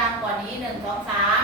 ดังๆกว่านี้หนึ่งสองสาม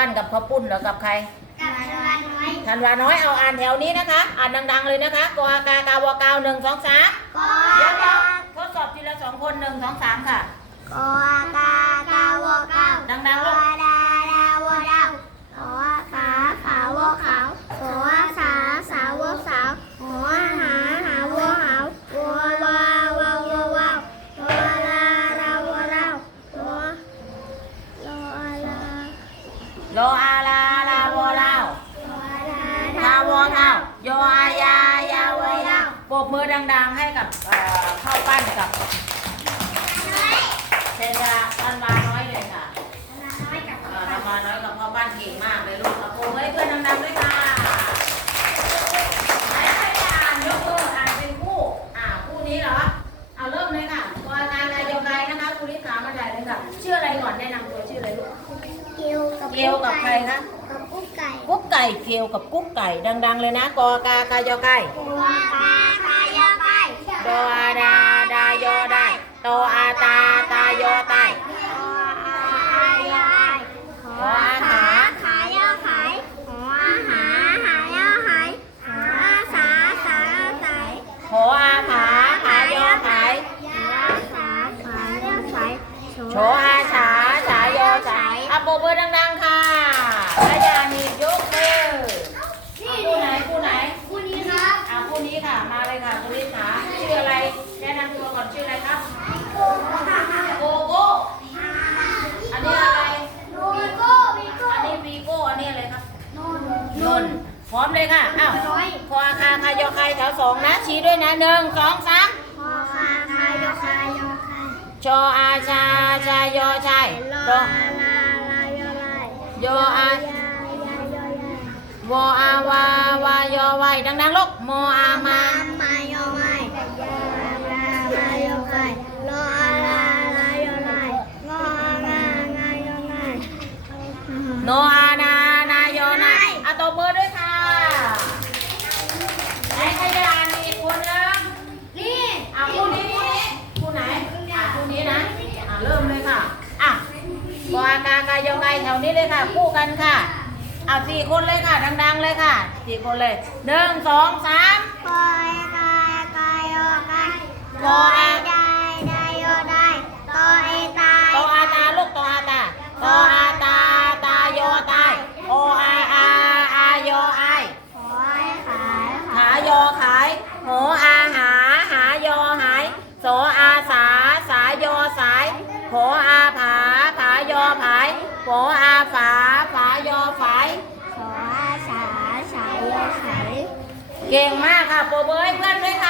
ปั้นกับข้าวปุ้นแล้วกับใครกับชาวน้อยธันวาน้อยเอาอ่านแถวนี้นะคะ อ่านดัง ๆ เลยนะคะกอากากาวกาวหนึ่งสองสามก็เดี๋ยวเดี๋ยวทดสอบทีละสองคนหนึ่งสองสามค่ะก็กากาวกาวดังๆลูกดาดาวดาวขอขาขาวขาวขอ ปรบมือดังๆให้กับเอ่อข้าวปั้นกับเชนยาธันวาน้อยเลยค่ะเอ่อธันวาน้อยกับข้าวปั้นเก่งมากเลยลูกตะโกนให้เพื่อนดังๆด้วยค่ะไหนใครจะอ่านยกมืออ่านเป็นคู่อ่าคู่นี้เหรอเอาเริ่มเลยค่ะตัวงานนายกไกนะคะคุณลิขามาถ่ายเลยค่ะชื่ออะไรก่อนแนะนำตัวชื่ออะไรลูกเกี่ยวกับเกลกับใครคะกับกุ๊กไก่กุ๊ก ไก่เกลกับกุ๊กไก่ดัง ๆ เลยนะกอกากายอไก่กัวกาคายไก่โดอาดาดายอได้โตอาตาตายอใต้ขายายขออาหาขายาขายขออาหาหายาหายขออาสาสายาสายโหอาผาผายอขายยาสาสายาสายโฉอาฉาฉายอฉายอะโปรบมือดังๆ ค่ะและยานียกมืออะคู่ไหนคู่ไหน คุณนี้ครับ อะคู่นี้ค่ะมาเลยค่ะคุณลิสาชื่ออะไรแนะนำ ตัวก่อนชื่ออะไรครับโกโก้อันนี้อะไรวีโก้วีโก้อันนี้วีโก้อันนี้อะไรครับนนนนพร้อมเลยค่ะอ้าวน้อคออาคาคายอคายแถวสองนะชี้ด้วยนะหนึ่งสองสามพอคาคายาคายาคายชออาชาชายอชายลโตาลาลายาลายยออายายายยายวออาวาวายอไวดังๆลูกโมอามา ยอไกแถวนี้เลยค่ะคู่กันค่ะอะสี่คนเลยค่ะดังๆเลยค่ะสี่คนเลยหนึ่งสองสามคอยกายกายอไกกออ เก่งมากค่ะโปรเบอร์ให้เพื่อนด้วยค่ะ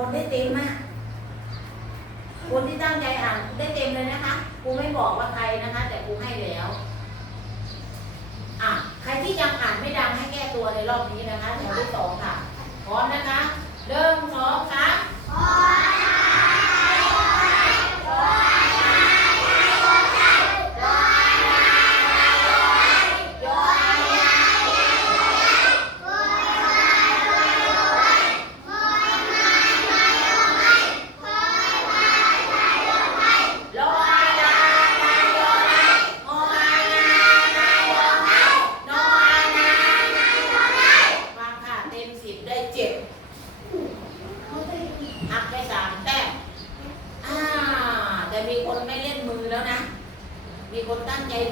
วนได้เต็มมากคนที่ตั้งใจอ่านได้เต็มเลยนะคะกูไม่บอกว่าใครนะคะ แต่กูให้แล้ว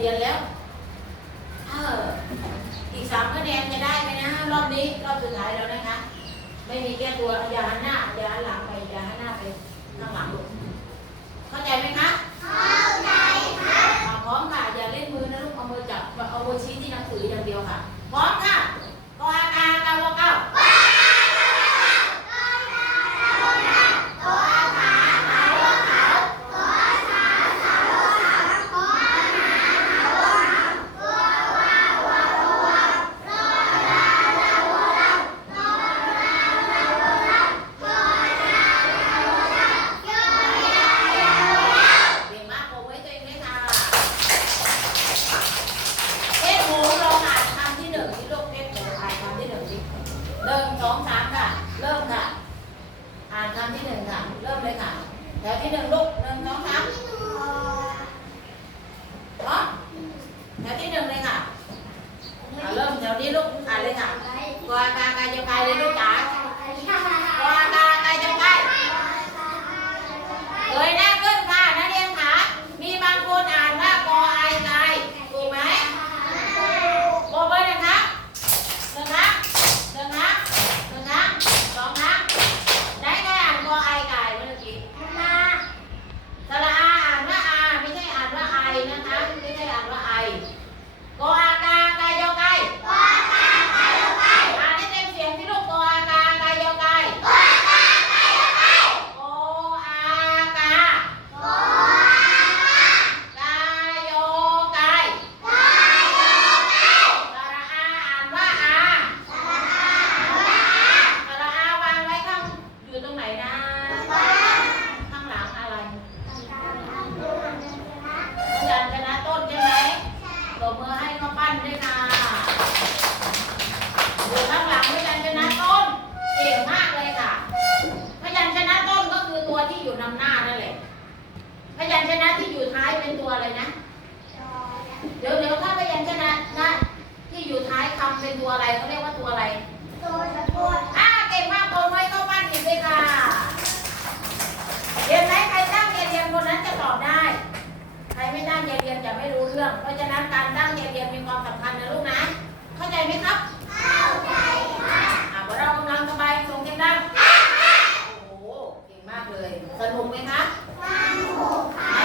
รียนแล้วเอออีกสามคะแนนจะได้ไหมนะรอบนี้รอบสุดท้ายแล้วนะคะ ไม่มีแก้ตัวอย่าหันหน้าอย่าหัหลังไปอย่าหันหน้าไปข้างหลังลูเข้าใจไหมคะเข้าใจค่ะพร้อมค่ะอย่าเล่นมือนะลูกเอามือจับเอามือชี้ที่หนังสืออย่างเดียวค่ะพร้อมค่ะ Bao nhiêu? นำหน้านั่นแหละ พยัญชนะที่อยู่ท้ายเป็นตัวอะไรนะ เดี๋ยวเดี๋ยวถ้าพยัญชนะนะที่อยู่ท้ายคำเป็นตัวอะไรเขาเรียกว่าตัวอะไร ตัวสะโพกอ่าเก่งมากคนไว้ก็ปั้นผิดเลยค่ะเรียนไหมใครตั้งเรียนคนนั้นจะตอบได้ ใครไม่ตั้งเรียนจะไม่รู้เรื่อง เพราะฉะนั้นการตั้งเรียนมีความสำคัญนะลูกนะ เข้าใจไหมครับ เข้าใจค่ะอ่าเรากำลังสบายตรงกันดัง มากเลย สนุกไหมคะสนุกค่ะ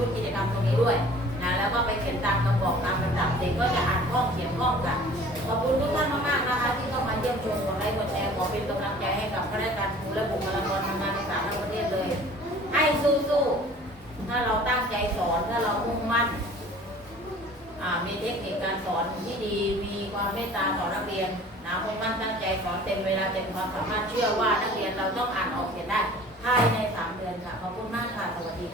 ชุดกิจกรรมตรงนี้ด้วยนะแล้วก็ไปเขียนตามคำบอกตามลำดับเด็กก็จะอ่านคล่องเขียนคล่องกันขอบคุณทุกท่านมากๆนะคะ ที่เข้ามาเยี่ยมชมกดไลค์กดแชร์ขอเป็นกำลังใจให้กับข้าราชการครูและบุคลากรทำงานในสาธารณประเทศเลย ให้สู้ๆถ้าเราตั้งใจสอนถ้าเรามุ่งมั่นมีเทคนิคการสอนที่ดี มีความเมตตาต่อนักเรียนนะมุ่งมั่นตั้งใจสอนเต็มเวลาเต็มความสามารถเชื่อว่านักเรียนเราต้องอ่านออกเขียนได้ภายในสามเดือนค่ะ ขอบคุณมากค่ะ สวัสดี